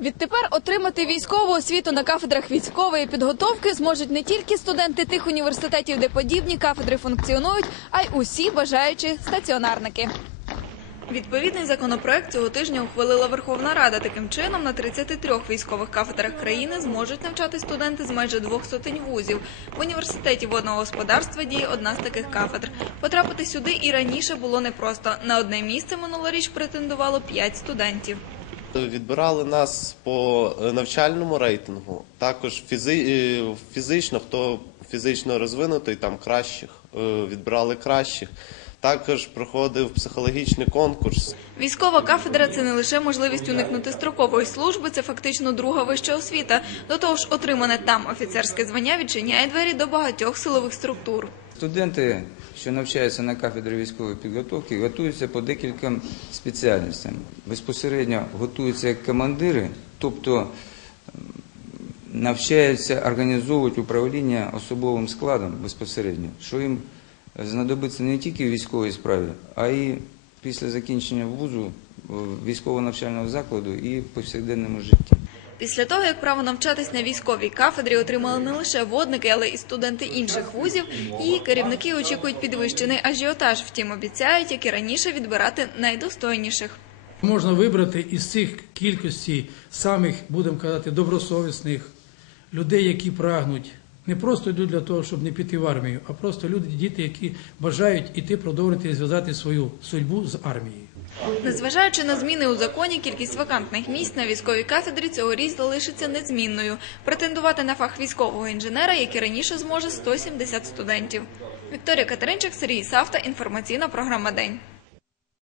Відтепер отримати військову освіту на кафедрах військової підготовки зможуть не тільки студенти тих університетів, де подібні кафедри функціонують, а й усі бажаючі стаціонарники. Відповідний законопроект цього тижня ухвалила Верховна Рада. Таким чином, на 33 військових кафедрах країни зможуть навчати студенти з майже двох сотень вузів. В університеті водного господарства діє одна з таких кафедр. Потрапити сюди і раніше було непросто. На одне місце минулоріч претендувало 5 студентів. Відбирали нас по е, навчальному рейтингу, також фізи... е, фізично, хто фізично розвинутий, там кращих, е, відбирали кращих. Також проходив психологічний конкурс. Військова кафедра це не лише можливість уникнути строкової служби, це фактично друга вища освіта. До того ж, отримане там офіцерське звання відчиняє двері до багатьох силових структур. Студенти, що навчаються на кафедрі військової підготовки, готуються по декільком спеціальностям. Безпосередньо готуються як командири, тобто навчаються організовувати управління особовим складом безпосередньо, що їм знадобиться не тільки в військовій справі, а й після закінчення вузу, військово-навчального закладу і в повсякденному житті. Після того, як право навчатись на військовій кафедрі отримали не лише водники, але і студенти інших вузів, її керівники очікують підвищений ажіотаж. Втім, обіцяють, як і раніше, відбирати найдостойніших. Можна вибрати із цих кількості самих, будемо казати, добросовісних людей, які прагнуть. Не просто йдуть для того, щоб не піти в армію, а просто люди, діти, які бажають іти продовжити і зв'язати свою судьбу з армією. Незважаючи на зміни у законі, кількість вакантних місць на військовій кафедрі цьогоріч залишиться незмінною. Претендувати на фах військового інженера, як і раніше, зможе 170 студентів. Вікторія Катеринчик, Сергій Савта. Інформаційна програма День.